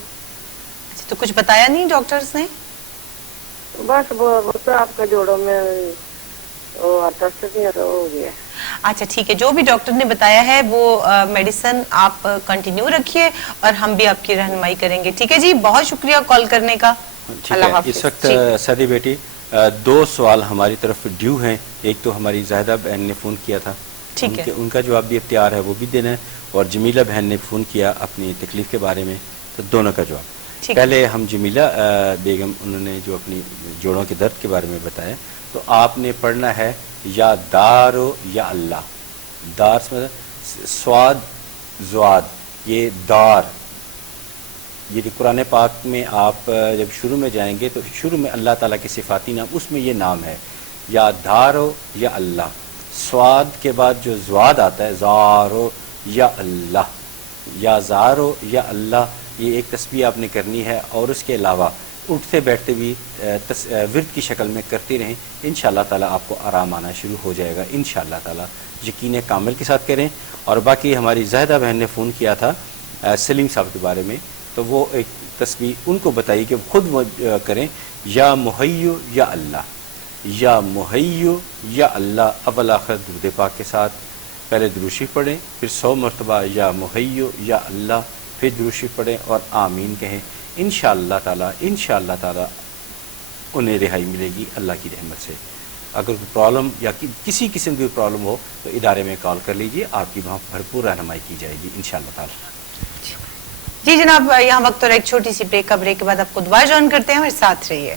اچھا تو کچھ بتایا نہیں ڈاکٹرز نے؟ بس وہ تو آپ کا جوڑوں میں ہو گیا. اچھا ٹھیک ہے، جو بھی ڈاکٹر نے بتایا ہے وہ میڈیسن آپ کنٹینیو رکھیے اور ہم بھی آپ کی رہنمائی کریں گے. ٹھیک ہے جی، بہت شکریہ کال کرنے کا. اللہ حافظ. اس وقت سادی بیٹی 2 سوال ہماری طرف ڈیو ہیں. ایک تو ہماری زاہدہ بہن نے فون کیا تھا، ان کا جواب بھی اختیار ہے، وہ بھی دینا ہے. اور جمیلہ بہن نے فون کیا اپنی تکلیف کے بارے میں، تو دونوں کا جواب. پہلے ہم جمیلہ بیگم انہوں نے جو اپنی جوڑوں کے درد کے بارے میں بتایا، تو آپ نے پڑھنا ہے یا دارو یا اللہ. دار سواد زواد، یہ دار. یہ قرآن پاک میں آپ جب شروع میں جائیں گے تو شروع میں اللہ تعالیٰ کے صفاتی نام، اس میں یہ نام ہے یا دارو یا اللہ. سواد کے بعد جو زواد آتا ہے زارو یا اللہ، یا زارو یا اللہ، یہ ایک تسبیح آپ نے کرنی ہے. اور اس کے علاوہ اٹھتے بیٹھتے بھی ورد کی شکل میں کرتے رہیں. انشاءاللہ تعالیٰ آپ کو آرام آنا شروع ہو جائے گا انشاءاللہ تعالیٰ. یقین کامل کے ساتھ کریں. اور باقی ہماری زاہدہ بہن نے فون کیا تھا سلیم صاحب کے بارے میں، تو وہ ایک تسبیح ان کو بتائی کہ خود کریں یا محیو یا اللہ، یا محیو یا اللہ. اول آخر درود پاک کے ساتھ پہلے درود شریف پڑھیں، پھر 100 مرتبہ یا محیو یا اللہ، پھر درود شریف پڑھیں اور آمین کہیں. انشاءاللہ تعالیٰ انہیں رہائی ملے گی اللہ کی رحمت سے. اگر کوئی پرابلم یا کسی قسم کی پرابلم ہو تو ادارے میں کال کر لیجئے، آپ کی وہاں بھرپور رہنمائی کی جائے گی انشاءاللہ تعالیٰ. جی جناب، یہاں وقت اور ایک چھوٹی سی بریک کا. بریک کے بعد آپ کو دعا جوائن کرتے ہیں اور ساتھ رہیے.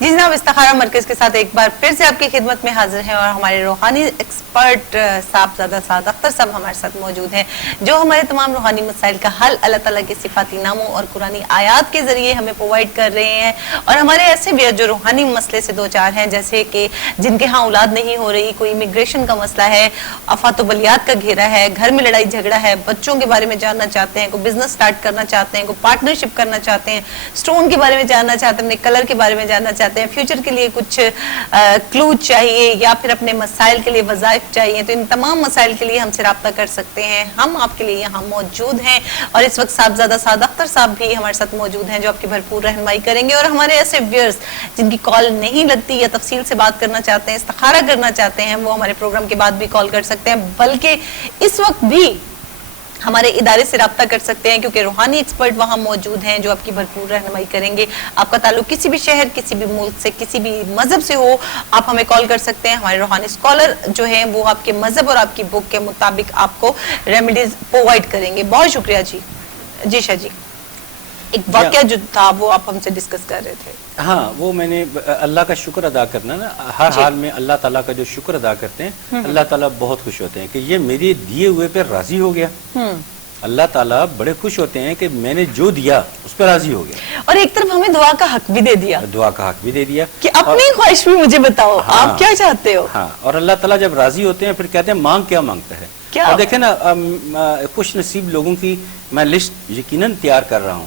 جی جناب، استخارہ مرکز کے ساتھ ایک بار پھر سے آپ کی خدمت میں حاضر ہیں اور ہمارے روحانی ایکسپرٹ صاحبزادہ سعد اختر صاحب ہمارے ساتھ موجود ہیں، جو ہمارے تمام روحانی مسائل کا حل اللہ تعالیٰ کے صفاتی ناموں اور قرآنی آیات کے ذریعے ہمیں پرووائڈ کر رہے ہیں. اور ہمارے ایسے بھی جو روحانی مسئلے سے دو چار ہیں، جیسے کہ جن کے ہاں اولاد نہیں ہو رہی، کوئی امیگریشن کا مسئلہ ہے، افات و بلیات کا گھیرا ہے، گھر میں لڑائی جھگڑا ہے، بچوں کے بارے میں جاننا چاہتے ہیں، کوئی بزنس سٹارٹ کرنا چاہتے ہیں، کوئی پارٹنرشپ کرنا چاہتے ہیں، سٹون کے بارے میں جاننا چاہتے ہیں، اپنے کلر کے بارے میں جاننا چاہتے ہیں، فیوچر کے لیے کچھ کلو چاہیے یا پھر اپنے مسائل کے لیے وظائف چاہیے، تو ان تمام مسائل کے لیے ہم سے رابطہ کر سکتے ہیں. ہم آپ کے لیے یہاں موجود ہیں اور اس وقت صاحبزادہ سعد اختر صاحب بھی ہمارے ساتھ موجود ہیں جو آپ کی بھرپور رہنمائی کریں گے. اور ہمارے ایسے ویئرز جن کی کال نہیں لگتی یا تفصیل سے بات کرنا چاہتے ہیں، استخارہ کرنا چاہتے ہیں، وہ ہمارے پروگرام کے بعد بھی کال کر سکتے ہیں. بلکہ اس وقت بھی ہمارے ادارے سے رابطہ کر سکتے ہیں کیونکہ روحانی ایکسپرٹ وہاں موجود ہیں جو آپ کی بھرپور رہنمائی کریں گے. آپ کا تعلق کسی بھی شہر, کسی بھی ملک سے, کسی بھی مذہب سے ہو, آپ ہمیں کال کر سکتے ہیں. ہمارے روحانی اسکالر جو ہیں وہ آپ کے مذہب اور آپ کی بک کے مطابق آپ کو ریمیڈیز پرووائڈ کریں گے. بہت شکریہ جی. جی شاہ جی, ایک واقعہ جو تھا وہ آپ ہم سے ڈسکس کر رہے تھے. ہاں, وہ میں نے اللہ کا شکر ادا کرنا نا, ہر حال میں اللہ تعالیٰ کا جو شکر ادا کرتے ہیں اللہ تعالیٰ بہت خوش ہوتے ہیں کہ یہ میرے دیے ہوئے پہ راضی ہو گیا. اللہ تعالیٰ بڑے خوش ہوتے ہیں کہ میں نے جو دیا اس پہ راضی ہو گیا, اور ایک طرف ہمیں دعا کا حق بھی دے دیا, دعا کا حق بھی دے دیا کہ اپنی خواہش بھی مجھے بتاؤ آپ کیا چاہتے ہو. ہاں, اور اللہ تعالیٰ جب راضی ہوتے ہیں پھر کہتے ہیں مانگ کیا مانگتا ہے. اور دیکھیں نا, خوش نصیب لوگوں کی میں لسٹ یقیناً تیار کر رہا ہوں,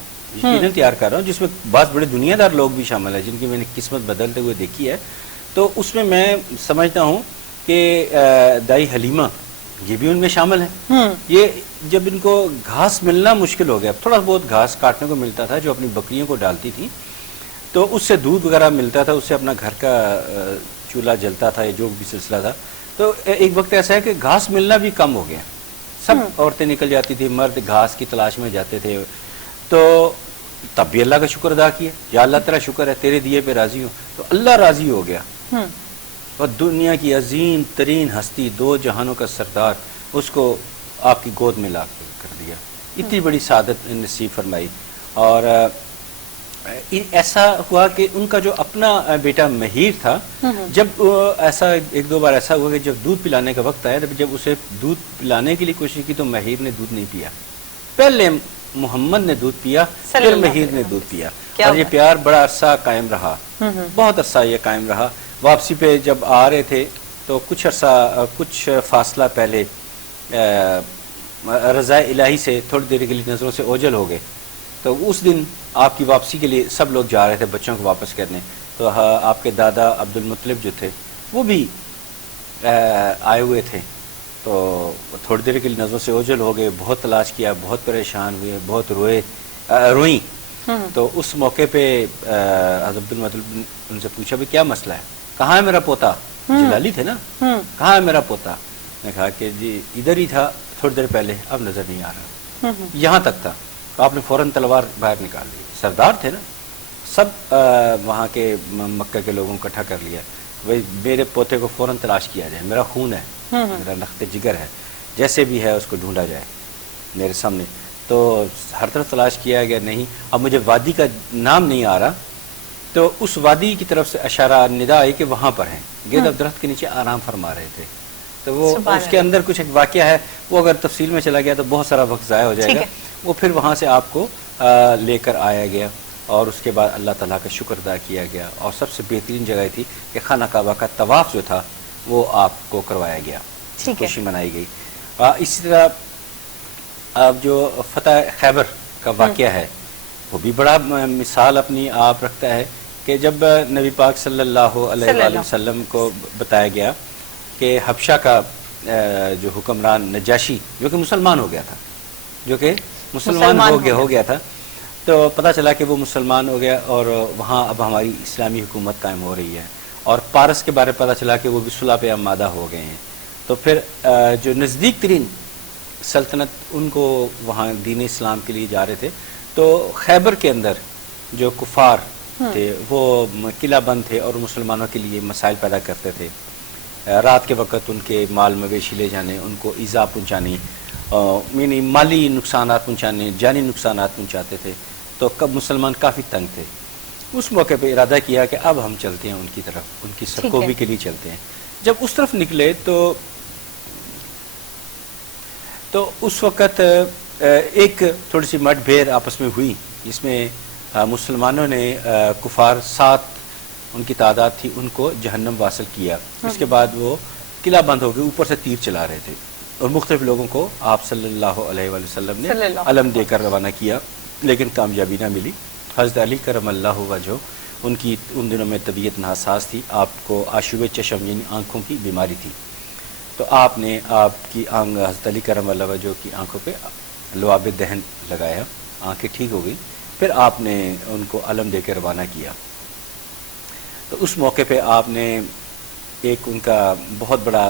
جس میں بعض بڑے دنیا دار لوگ بھی شامل ہیں جن کی میں نے قسمت بدلتے ہوئے دیکھی ہے. تو اس میں میں سمجھتا ہوں کہ دائی حلیمہ یہ بھی ان میں شامل ہیں. یہ جب ان کو گھاس ملنا مشکل ہو گیا, تھوڑا بہت گھاس کاٹنے کو ملتا تھا جو اپنی بکریوں کو ڈالتی تھی, تو اس سے دودھ وغیرہ ملتا تھا, اس سے اپنا گھر کا چولہا جلتا تھا, یا جو بھی سلسلہ تھا. تو ایک وقت ایسا ہے کہ گھاس ملنا بھی کم ہو گیا, سب عورتیں نکل جاتی تھی, مرد گھاس کی تلاش میں جاتے تھے. تو تب بھی اللہ کا شکر ادا کیا, یا اللہ تیرا شکر ہے تیرے دیے پہ راضی ہوں. تو اللہ راضی ہو گیا, اور دنیا کی عظیم ترین ہستی, دو جہانوں کا سردار, اس کو آپ کی گود میں لا کر دیا. اتنی بڑی سعادت نصیب فرمائی. اور ایسا ہوا کہ ان کا جو اپنا بیٹا مہیر تھا, جب ایسا ایک دو بار ایسا ہوا کہ جب دودھ پلانے کا وقت آیا, جب اسے دودھ پلانے کے لیے کوشش کی تو مہیر نے دودھ نہیں پیا. پہلے محمد نے دودھ پیا, پھر مہیر نے دودھ پیا, اور یہ پیار بڑا عرصہ قائم رہا, بہت عرصہ یہ قائم رہا. واپسی پہ جب آ رہے تھے تو کچھ فاصلہ پہلے رضا الہی سے تھوڑی دیر کے لیے نظروں سے اوجھل ہو گئے. تو اس دن آپ کی واپسی کے لیے سب لوگ جا رہے تھے بچوں کو واپس کرنے. تو آپ کے دادا عبد المطلب جو تھے وہ بھی آئے ہوئے تھے. تو تھوڑی دیر کے لیے نظروں سے اوجھل ہو گئے, بہت تلاش کیا, بہت پریشان ہوئے, بہت روئیں. تو اس موقع پہ حضرت عبد المطلب ان سے پوچھا بھی کیا مسئلہ ہے, کہاں ہے میرا پوتا؟ جلالی تھے نا, کہاں ہے میرا پوتا؟ میں کہا کہ جی ادھر ہی تھا تھوڑی دیر پہلے, اب نظر نہیں آ رہا. یہاں تک تھا. تو آپ نے فوراً تلوار باہر نکال دی. سردار تھے نا, سب وہاں کے مکہ کے لوگوں کو اکٹھا کر لیا, بھائی میرے پوتے کو فوراً تلاش کیا جائے, میرا خون ہے, میرا نخت جگر ہے, جیسے بھی ہے اس کو ڈھونڈا جائے میرے سامنے. تو ہر طرف تلاش کیا گیا, نہیں. اب مجھے وادی کا نام نہیں آ رہا, تو اس وادی کی طرف سے اشارہ ندا آئی کہ وہاں پر ہیں, گیدب درخت کے نیچے آرام فرما رہے تھے. تو وہ اس کے اندر کچھ ایک واقعہ ہے, وہ اگر تفصیل میں چلا گیا تو بہت سارا وقت ضائع ہو جائے گا. وہ پھر وہاں سے آپ کو لے کر آیا گیا, اور اس کے بعد اللہ تعالیٰ کا شکر ادا کیا گیا. اور سب سے بہترین جگہ تھی کہ خانہ کعبہ کا طواف جو تھا وہ آپ کو کروایا گیا, خوشی منائی گئی. اسی طرح اب جو فتح خیبر کا واقعہ ہے وہ بھی بڑا مثال اپنی آپ رکھتا ہے, کہ جب نبی پاک صلی اللہ علیہ وآلہ وسلم کو بتایا گیا کہ حبشہ کا جو حکمران نجاشی, جو کہ مسلمان ہو گیا تھا, تو پتہ چلا کہ وہ مسلمان ہو گیا, اور وہاں اب ہماری اسلامی حکومت قائم ہو رہی ہے. اور پارس کے بارے پتہ چلا کہ وہ بھی صلح پہ آمادہ ہو گئے ہیں. تو پھر جو نزدیک ترین سلطنت ان کو وہاں دین اسلام کے لیے جا رہے تھے, تو خیبر کے اندر جو کفار تھے وہ قلعہ بند تھے اور مسلمانوں کے لیے مسائل پیدا کرتے تھے. رات کے وقت ان کے مال مویشی لے جانے, ان کو ایذا پہنچانی, یعنی مالی نقصانات پہنچانے, جانی نقصانات پہنچاتے تھے. تو کب مسلمان کافی تنگ تھے. اس موقع پہ ارادہ کیا کہ اب ہم چلتے ہیں ان کی طرف, ان کی سرکوبی کے لیے چلتے ہیں. جب اس طرف نکلے تو اس وقت ایک تھوڑی سی مٹ بھیڑ آپس میں ہوئی, جس میں مسلمانوں نے کفار 7 ان کی تعداد تھی, ان کو جہنم واصل کیا. اس کے بعد وہ قلعہ بند ہو گئے, اوپر سے تیر چلا رہے تھے, اور مختلف لوگوں کو آپ صلی اللہ علیہ وآلہ وسلم نے علم دے کر روانہ کیا, لیکن کامیابی نہ ملی. حضرت علی کرم اللہ وجہ, ان کی ان دنوں میں طبیعت ناساز تھی, آپ کو آشوب چشم یعنی آنکھوں کی بیماری تھی. تو آپ نے آپ کی حضرت علی کرم اللہ وجہ کی آنکھوں پہ لعاب دہن لگایا, آنکھیں ٹھیک ہو گئی. پھر آپ نے ان کو علم دے کے روانہ کیا. تو اس موقع پہ آپ نے ایک ان کا بہت بڑا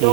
2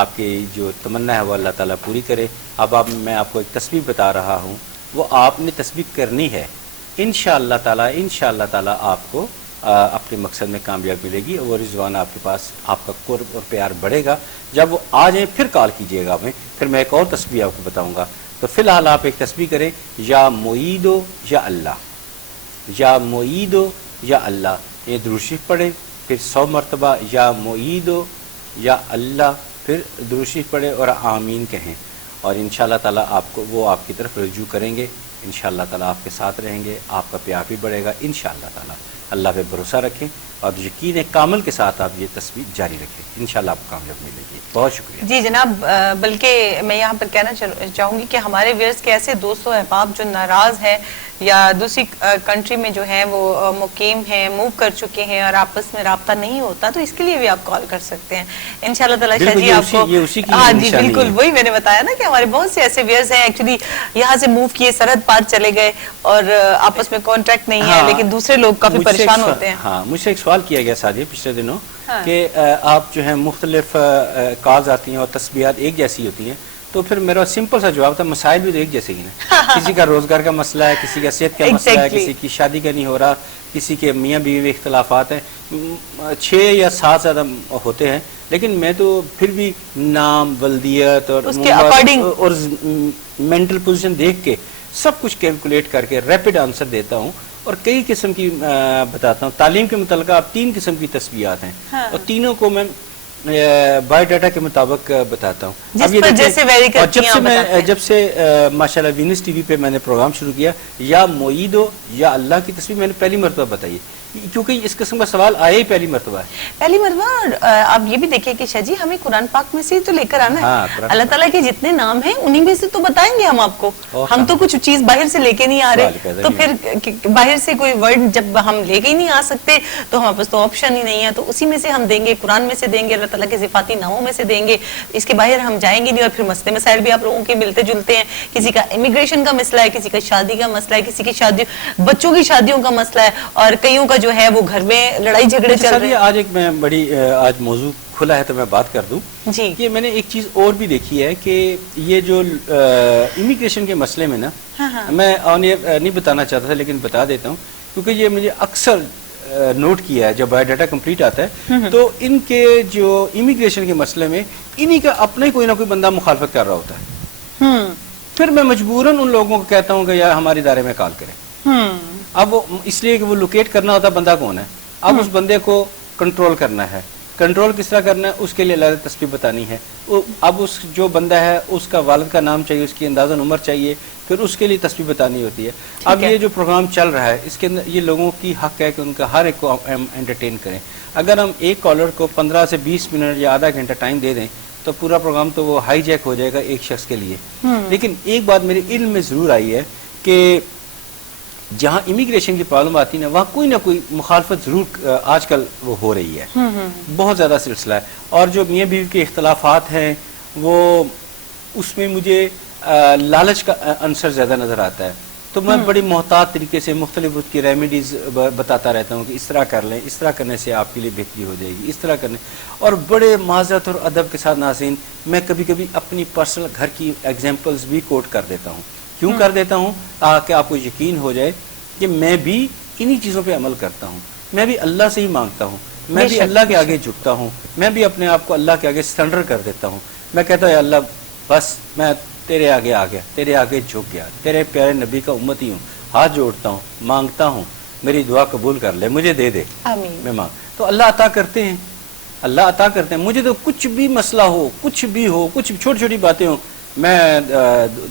آپ کی جو تمنا ہے وہ اللہ تعالیٰ پوری کرے. اب میں آپ کو ایک تسبیح بتا رہا ہوں, وہ آپ نے تسبیح کرنی ہے. انشاءاللہ تعالیٰ آپ کو اپنے مقصد میں کامیاب ملے گی, اور رضوان آپ کے پاس آپ کا قرب اور پیار بڑھے گا. جب وہ آ جائیں پھر کال کیجئے گا ہمیں, پھر میں ایک اور تسبیح آپ کو بتاؤں گا. تو فی الحال آپ ایک تسبیح کریں, یا معیدو یا اللہ, یا معیدو یا اللہ, یہ درود شریف پڑھیں, پھر 100 مرتبہ یا معیدو یا اللہ, پھر درود شریف پڑھیں اور آمین کہیں, اور انشاءاللہ تعالیٰ آپ کو وہ آپ کی طرف رجوع کریں گے. انشاءاللہ تعالیٰ آپ کے ساتھ رہیں گے, آپ کا پیار بھی بڑھے گا انشاءاللہ تعالیٰ. اللہ پہ بھروسہ رکھیں اور یقین کامل کے ساتھ آپ یہ تسبیح جاری رکھیں, انشاءاللہ آپ کو کامیاب ملے گی. بہت شکریہ. جی جناب, بلکہ میں یہاں پر کہنا چاہوں گی کہ ہمارے ویئرز کے ایسے دوست و احباب جو ناراض ہیں یا دوسری کنٹری میں جو ہیں وہ مقیم ہیں, موو کر چکے ہیں, اور آپس میں رابطہ نہیں ہوتا, تو اس کے لیے بھی آپ کال کر سکتے ہیں انشاءاللہ تعالیٰ. شاہ جی آپ کو, ہاں جی بالکل وہی میں نے بتایا نا کہ ہمارے بہت سے ایسے ویئرز ہیں ایکچولی یہاں سے موو کیے, سرحد پار چلے گئے اور آپس میں کانٹیکٹ نہیں ہے, لیکن دوسرے لوگ کافی پریشان ہوتے ہیں. ہاں, مجھ سے ایک سوال کیا گیا سادیہ پچھلے دنوں کہ آپ جو ہیں مختلف کالز آتی ہیں اور تسبیحات ایک جیسی ہوتی ہیں, تو پھر میرا سمپل سا جواب تھا مسائل بھی تو ایک جیسے ہی ہیں. کسی کا روزگار کا مسئلہ ہے, کسی کا صحت کا مسئلہ ہے, کسی کی شادی کا نہیں ہو رہا, کسی کے میاں بیوی اختلافات ہیں, 6 یا 7 زیادہ ہوتے ہیں, لیکن میں تو پھر بھی نام, ولدیت اور مینٹل پوزیشن دیکھ کے سب کچھ کیلکولیٹ کر کے ریپڈ آنسر دیتا ہوں, اور کئی قسم کی بتاتا ہوں. تعلیم کے متعلقہ اب 3 قسم کی تسبیحات ہیں, اور تینوں کو میں بایو ڈیٹا کے مطابق بتاتا ہوں. اب یہ جب سے ماشاءاللہ وینس ٹی وی پہ میں نے پروگرام شروع کیا, یا معیدو یا اللہ کی تسبیح میں نے پہلی مرتبہ بتائی, کیونکہ اس قسم کا سوال آیا ہی پہلی مرتبہ ہے. پہلی مرتبہ. اور آپ یہ بھی دیکھیں کہ شاہ جی ہمیں قرآن پاک میں سے تو لے کر آنا ہے, اللہ تعالیٰ کے جتنے نام ہیں انہی میں سے تو بتائیں گے ہم آپ کو. ہم تو کچھ چیز باہر سے لے کے نہیں آ رہے, تو پھر باہر سے کوئی ورڈ جب ہم لے کے ہی نہیں آ سکتے تو ہمارے پاس تو آپشن ہی نہیں ہے, تو اسی میں سے ہم دیں گے, قرآن میں سے دیں گے, اللہ تعالیٰ کے صفاتی ناموں میں سے دیں گے. اس کے باہر ہم جائیں گے نہیں. اور پھر مسئلے مسائل بھی آپ لوگوں کے ملتے جلتے ہیں, کسی کا امیگریشن کا مسئلہ ہے, کسی کا شادی کا مسئلہ ہے, کسی کی شادی بچوں کی شادیوں کا مسئلہ ہے, اور کئیوں کا جو ہے وہ گھر میں لڑائی جھگڑے چل رہے ہیں. آج ایک میں بڑی آج موضوع کھلا ہے تو میں بات کر دوں جی. کہ میں نے ایک چیز اور بھی دیکھی ہے کہ یہ جو امیگریشن کے مسئلے میں نا, میں نہیں بتانا چاہتا تھا لیکن بتا دیتا ہوں, کیونکہ یہ مجھے اکثر نوٹ کیا ہے جب بایو ڈیٹا کمپلیٹ آتا ہے تو ان کے جو امیگریشن کے مسئلے میں انہی کا اپنا ہی کوئی نہ کوئی بندہ مخالفت کر رہا ہوتا ہے. پھر میں مجبوراً ان لوگوں کو کہتا ہوں کہ یار ہمارے ادارے میں کال کریں. اب وہ اس لیے کہ وہ لوکیٹ کرنا ہوتا ہے بندہ کون ہے, اب اس بندے کو کنٹرول کرنا ہے. کنٹرول کس طرح کرنا ہے, اس کے لیے علیحدہ تسبیح بتانی ہے. اب اس جو بندہ ہے اس کا والد کا نام چاہیے, اس کی اندازاً عمر چاہیے, پھر اس کے لیے تسبیح بتانی ہوتی ہے. اب یہ جو پروگرام چل رہا ہے اس کے اندر یہ لوگوں کی حق ہے کہ ان کا ہر ایک کو ہم انٹرٹین کریں. اگر ہم ایک کالر کو 15 سے 20 منٹ یا آدھا گھنٹہ ٹائم دے دیں تو پورا پروگرام تو وہ ہائی جیک ہو جائے گا ایک شخص کے لیے. لیکن ایک بات میرے علم میں ضرور آئی ہے کہ جہاں امیگریشن کی پرابلم آتی ہے نا, وہاں کوئی نہ کوئی مخالفت ضرور آج کل وہ ہو رہی ہے, بہت زیادہ سلسلہ ہے. اور جو میاں بیوی کے اختلافات ہیں وہ اس میں مجھے لالچ کا عنصر زیادہ نظر آتا ہے. تو میں بڑی محتاط طریقے سے مختلف اس کی ریمیڈیز بتاتا رہتا ہوں کہ اس طرح کر لیں, اس طرح کرنے سے آپ کے لیے بہتری ہو جائے گی, اس طرح کرنے. اور بڑے معذرت اور ادب کے ساتھ ناظرین میں کبھی کبھی اپنی پرسنل گھر کی ایگزامپلز بھی کوٹ کر دیتا ہوں. کیوں کر دیتا ہوں؟ تاکہ آپ کو یقین ہو جائے کہ میں بھی انہی چیزوں پہ عمل کرتا ہوں. میں بھی اللہ سے ہی مانگتا ہوں, میں بھی اللہ کے آگے جھکتا ہوں, میں بھی اپنے آپ کو اللہ کے آگے سرنڈر کر دیتا ہوں. میں کہتا ہوں اللہ بس میں تیرے آگے آ گیا, تیرے آگے جھک گیا, تیرے پیارے نبی کا امتی ہوں, ہاتھ جوڑتا ہوں, مانگتا ہوں, میری دعا قبول کر لے, مجھے دے دے. میں مانگ تو اللہ عطا کرتے ہیں, اللہ عطا کرتے ہیں. مجھے تو کچھ بھی مسئلہ ہو, کچھ بھی ہو, کچھ چھوٹی چھوٹی باتیں ہوں, میں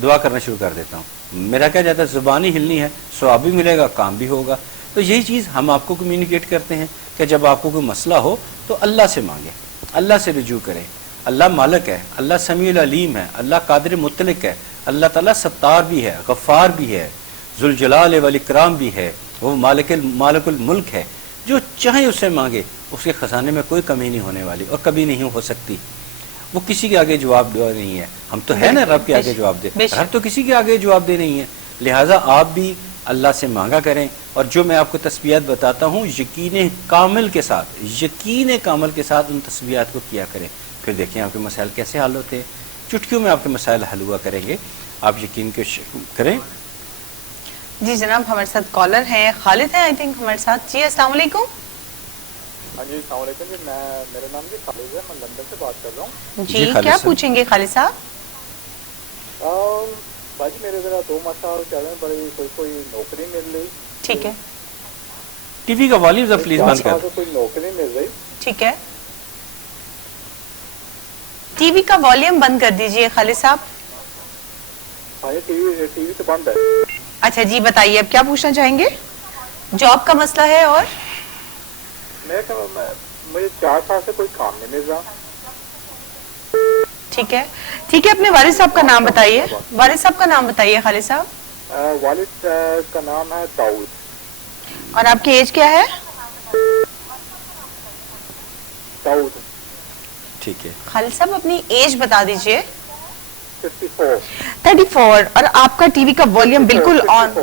دعا کرنا شروع کر دیتا ہوں. میرا کیا جاتا ہے زبان ہی ہلنی ہے, ثواب بھی ملے گا, کام بھی ہوگا. تو یہی چیز ہم آپ کو کمیونیکیٹ کرتے ہیں کہ جب آپ کو کوئی مسئلہ ہو تو اللہ سے مانگیں, اللہ سے رجوع کریں. اللہ مالک ہے, اللہ سمیع العلیم ہے, اللہ قادر مطلق ہے, اللہ تعالیٰ ستار بھی ہے, غفار بھی ہے, ذوالجلال والاکرام بھی ہے, وہ مالک الملک ہے. جو چاہیں اس سے مانگے, اس کے خزانے میں کوئی کمی نہیں ہونے والی اور کبھی نہیں ہو سکتی. وہ کسی کے آگے جواب دے نہیں ہے. ہم تو ہے نا رب کے آگے جواب دے, رب تو کسی کے آگے جواب دے نہیں ہے. لہٰذا آپ بھی اللہ سے مانگا کریں. اور جو میں آپ کو تسبیحات بتاتا ہوں یقین کامل کے ساتھ ان تسبیحات کو کیا کریں. پھر دیکھیں آپ کے مسائل کیسے حل ہوتے ہیں. چٹکیوں میں آپ کے مسائل حل ہوا کریں گے, آپ یقین کریں. جی جناب ہمارے ساتھ کالر ہیں, خالد ہیں آئی تھنک ہمارے ساتھ. جی السلام علیکم. ہاں جی السلام علیکم جی, میرا نام جی خالد ہے, میں لندن سے بات کر رہا ہوں. جی کیا پوچھیں گے خالد صاحب؟ بھائی جی میرے ذرا 2 مسائل چل رہے ہیں, بڑی کوئی نوکری مل رہی. ٹھیک ہے. ٹی وی کا والیوم ذرا پلیز بند کر. کوئی نوکری مل رہی. ٹھیک ہے, ٹی وی کا والیوم بند کر دیجئے خالد صاحب. ہاں ٹی وی تو بند ہے. اچھا جی بتائیے اب کیا پوچھنا چاہیں گے؟ جاب کا مسئلہ ہے اور مجھے 4 سال سے کوئی کام نہیں مل رہا. ٹھیک ہے ٹھیک ہے, اپنے والد صاحب کا نام بتائیے. والد صاحب کا نام بتائیے خالد صاحب. والد کا نام ہے داؤد. اور آپ کی ایج کیا ہے؟ داؤد. ٹھیک ہے خالد صاحب اپنی ایج بتا دیجئے. 34. اور آپ کا ٹی وی کا والیوم بالکل آن.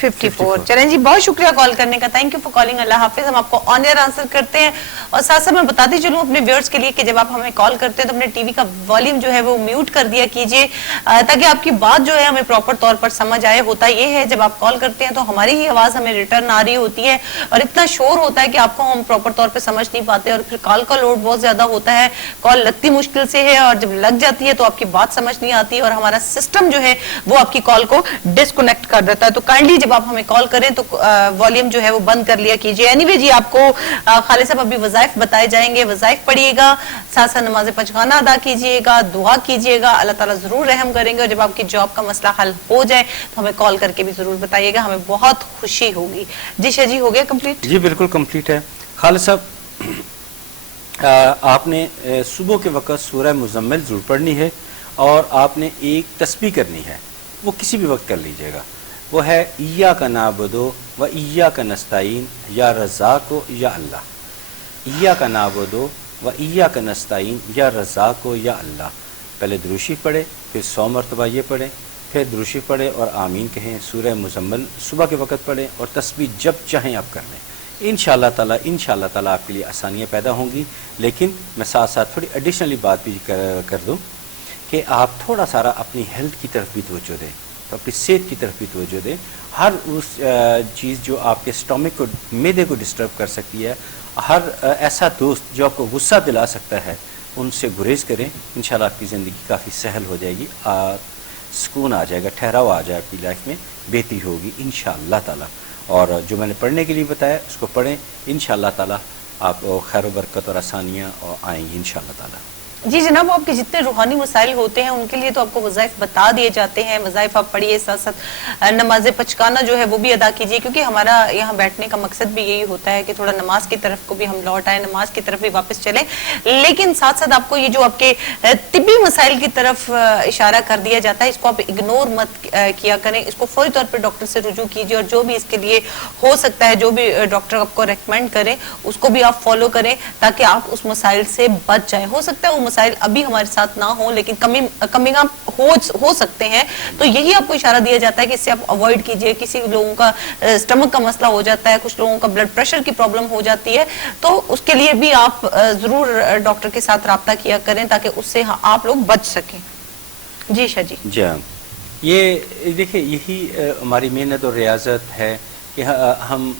54. چلیں جی بہت شکریہ کال کرنے کا, تھینک یو فار کالنگ. اللہ حافظ. ہم آپ کو آن ایئر آنسر کرتے ہیں, اور ساتھ ساتھ میں بتاتی چلوں اپنے ویورز کے لیے کہ جب آپ ہمیں کال کرتے ہیں تو اپنے ٹی وی کا والیوم جو ہے وہ میوٹ کر دیا کیجئے, تاکہ آپ کی بات جو ہے ہمیں پراپر طور پر سمجھ آئے. ہوتا یہ ہے جب آپ کال کرتے ہیں تو ہماری ہی آواز ہمیں ریٹرن آ رہی ہوتی ہے, اور اتنا شور ہوتا ہے کہ آپ کو ہم پراپر طور پہ سمجھ نہیں پاتے, اور پھر کال کا لوڈ بہت زیادہ ہوتا ہے. کال لگتی مشکل سے ہے, اور جب لگ جاتی ہے تو آپ کی بات سمجھ نہیں آتی, اور ہمارا سسٹم جو ہے وہ آپ کی کال کو ڈسکنیکٹ کر دیتا ہے. تو کائنڈلی جب آپ ہمیں کال کریں تو والیوم جو ہے وہ بند کر لیا کیجئے. اینی وے جی آپ کو خالد صاحب ابھی وظائف بتائے جائیں گے, وظائف پڑھیے گا, ساتھ ساتھ نماز پنجگانہ ادا کیجئے گا, دعا کیجئے گا, اللہ تعالیٰ ضرور رحم کریں گے. اور جب آپ کی جاب کا مسئلہ حل ہو جائے تو ہمیں کال کر کے بھی ضرور بتائیے گا, ہمیں بہت خوشی ہوگی. جی شاہ جی ہو گیا کمپلیٹ؟ جی بالکل کمپلیٹ ہے. خالد صاحب آپ نے صبح کے وقت سورہ مزمل ضرور پڑھنی ہے, اور آپ نے ایک تسبیح کرنی ہے, وہ کسی بھی وقت کر لیجئے گا. وہ ہے ایاک نعبد و ایاک نستعین یا رزاق یا اللہ. ایاک نعبد و ایاک نستعین یا رزاق یا اللہ. پہلے درود شریف پڑھے, پھر 100 مرتبہ یہ پڑھیں, پھر درود شریف پڑھیں اور آمین کہیں. سورہ مزمل صبح کے وقت پڑھیں, اور تسبیح جب چاہیں آپ کر لیں. انشاءاللہ تعالیٰ آپ کے لیے آسانیاں پیدا ہوں گی. لیکن میں ساتھ ساتھ تھوڑی ایڈیشنلی بات بھی کر دوں کہ آپ تھوڑا سارا اپنی ہیلتھ کی طرف بھی توجہ دیں, اپنی صحت کی طرف بھی توجہ دیں. ہر اس چیز جو آپ کے سٹومک کو, معدے کو ڈسٹرب کر سکتی ہے, ہر ایسا دوست جو آپ کو غصہ دلا سکتا ہے, ان سے گریز کریں. انشاءاللہ آپ کی زندگی کافی سہل ہو جائے گی, سکون آ جائے گا, ٹھہراؤ آ جائے آپ کی لائف میں, بہتری ہوگی انشاءاللہ تعالیٰ. اور جو میں نے پڑھنے کے لیے بتایا اس کو پڑھیں, انشاءاللہ تعالیٰ آپ خیر و برکت اور آسانیاں آئیں گی انشاءاللہ تعالیٰ. جی جناب آپ کے جتنے روحانی مسائل ہوتے ہیں ان کے لیے تو آپ کو وظائف بتا دیے جاتے ہیں. وظائف آپ پڑھیے, ساتھ ساتھ نماز پنجگانہ جو ہے وہ بھی ادا کیجیے, کیونکہ ہمارا یہاں بیٹھنے کا مقصد بھی یہی ہوتا ہے کہ تھوڑا نماز کی طرف کو بھی ہم لوٹ آئیں, نماز کی طرف بھی واپس چلیں. لیکن ساتھ ساتھ آپ کو یہ جو آپ کے طبی مسائل کی طرف اشارہ کر دیا جاتا ہے, اس کو آپ اگنور مت کیا کریں. اس کو فوری طور پہ ڈاکٹر سے رجوع کیجیے, اور جو بھی اس کے لیے ہو سکتا ہے, جو بھی ڈاکٹر آپ کو ریکمینڈ کریں اس کو بھی آپ فالو کریں, تاکہ آپ اس مسائل سے بچ جائیں. ہو سکتا ہے وہ مسائل ابھی ہمارے ساتھ نہ ہو, لیکن کمنگ اپ ہو سکتے ہیں. تو یہی آپ کو اشارہ دیا جاتا ہے کہ اس سے آپ اوائڈ کیجئے. کسی لوگوں کا سٹمک کا مسئلہ ہو جاتا ہے, کچھ لوگوں کا بلڈ پریشر کی پرابلم ہو جاتی ہے, تو اس کے لیے بھی آپ ضرور ڈاکٹر کے ساتھ رابطہ کیا کریں تاکہ اس سے آپ لوگ بچ سکیں. جی شاہ جی. جی یہ دیکھیں, یہی ہماری محنت اور ریاضت ہے کہ ہم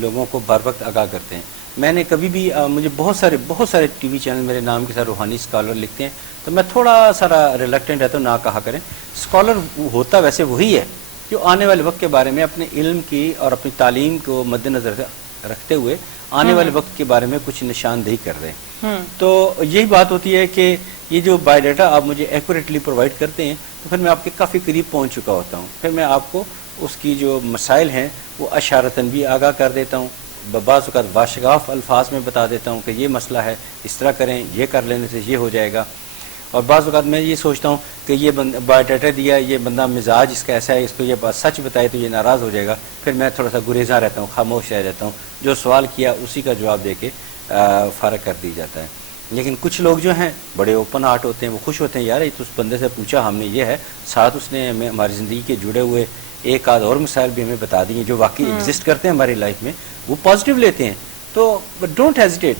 لوگوں کو بر وقت آگاہ کرتے ہیں. میں نے کبھی بھی مجھے بہت سارے ٹی وی چینل میرے نام کے ساتھ روحانی اسکالر لکھتے ہیں, تو میں تھوڑا سارا ریلیکٹنٹ رہتا ہوں, نہ کہا کریں. اسکالر ہوتا ویسے وہی ہے جو آنے والے وقت کے بارے میں اپنے علم کی اور اپنی تعلیم کو مد نظر رکھتے ہوئے آنے والے وقت کے بارے میں کچھ نشاندہی کر رہے ہیں. تو یہی بات ہوتی ہے کہ یہ جو بایو ڈیٹا آپ مجھے ایکوریٹلی پرووائڈ کرتے ہیں, تو پھر میں آپ کے کافی قریب پہنچ چکا ہوتا ہوں. پھر میں آپ کو اس کی جو مسائل ہیں وہ اشارتاً بھی آگاہ کر دیتا ہوں, بعض اوقات واشگاف الفاظ میں بتا دیتا ہوں کہ یہ مسئلہ ہے, اس طرح کریں, یہ کر لینے سے یہ ہو جائے گا. اور بعض اوقات میں یہ سوچتا ہوں کہ یہ بایو ڈیٹا دیا, یہ بندہ مزاج اس کا ایسا ہے, اس کو یہ بات سچ بتائے تو یہ ناراض ہو جائے گا. پھر میں تھوڑا سا گریزاں رہتا ہوں, خاموش رہ جاتا ہوں, جو سوال کیا اسی کا جواب دے کے فارغ کر دی جاتا ہے. لیکن کچھ لوگ جو ہیں بڑے اوپن ہارٹ ہوتے ہیں, وہ خوش ہوتے ہیں, یار یہ تو اس بندے سے پوچھا ہم نے یہ ہے, ساتھ اس نے ہمیں ہماری زندگی کے جڑے ہوئے ایک آدھ اور مسائل بھی ہمیں بتا دیے جو واقعی ایگزسٹ کرتے ہیں ہماری لائف میں, وہ پازیٹیو لیتے ہیں. تو ڈونٹ ہیزیٹیٹ,